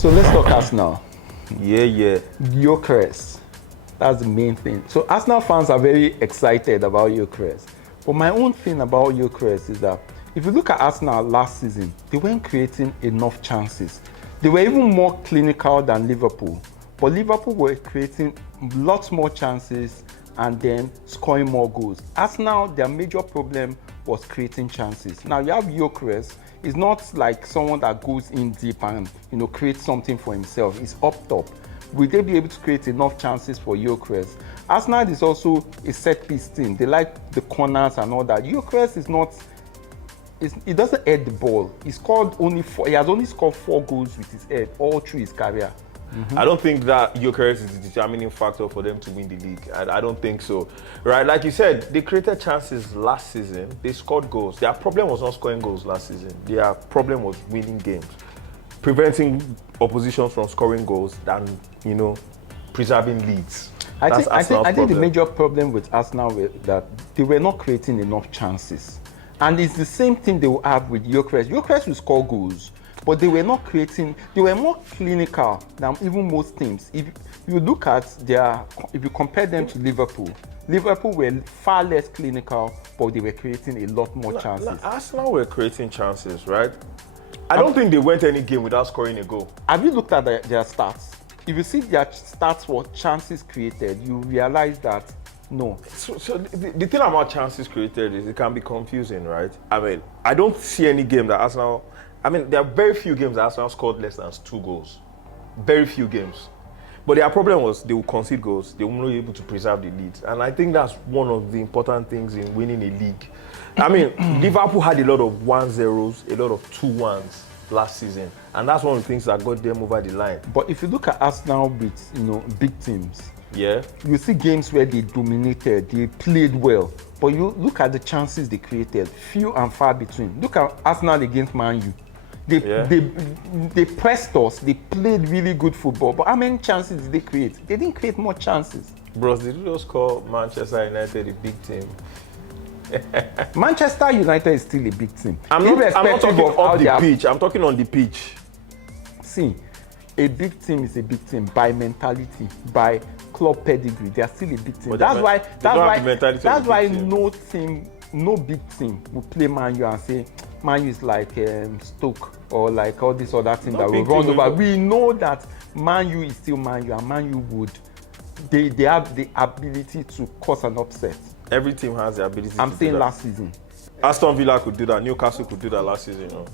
So let's talk Arsenal. Yeah. Gyokeres. That's the main thing. So Arsenal fans are very excited about Gyokeres. But my own thing about Gyokeres is that if you look at Arsenal last season, they weren't creating enough chances. They were even more clinical than Liverpool. But Liverpool were creating lots more chances and then scoring more goals. Arsenal, their major problem was creating chances. Now you have Gyokeres. He's not like someone that goes in deep and creates something for himself. He's up top. Will they be able to create enough chances for Gyokeres? Arsenal is also a set-piece team. They like the corners and all that. Gyokeres is not. He doesn't head the ball. He has only scored 4 goals with his head all through his career. I don't think that Gyokeres is the determining factor for them to win the league. I don't think so. Right, like you said, they created chances last season. They scored goals. Their problem was not scoring goals last season. Their problem was winning games, preventing opposition from scoring goals than, preserving leads. I think the major problem with Arsenal was that they were not creating enough chances. And it's the same thing they will have with Gyokeres. Gyokeres will score goals, but they were not creating. They were more clinical than even most teams. If you look at if you compare them to Liverpool were far less clinical, but they were creating a lot more chances. Arsenal were creating chances, right? I don't think they went any game without scoring a goal. Have you looked at their stats? If you see their stats for chances created, you realize that no. So the thing about chances created is it can be confusing, right? I mean, I don't see any game that Arsenal. There are very few games that Arsenal scored less than 2 goals. Very few games. But their problem was they will concede goals. They won't be able to preserve the lead. And I think that's one of the important things in winning a league. Liverpool had a lot of 1-0s, a lot of 2-1s last season. And that's one of the things that got them over the line. But if you look at Arsenal with big teams, yeah, you see games where they dominated, they played well. But you look at the chances they created, few and far between. Look at Arsenal against Man U. They pressed us, they played really good football, but how many chances did they create? They didn't create more chances. Bros, did you just call Manchester United a big team? Manchester United is still a big team. I'm not talking off the pitch, I'm talking on the pitch. See, a big team is a big team by mentality, by club pedigree. They are still a big team. That's why no big team will play Man U and say Man U is like Stoke or like all this other team that will run over. We know that Man U is still Man U, and Man U they have the ability to cause an upset. Every team has the ability. I'm saying last season. Aston Villa could do that. Newcastle could do that last season.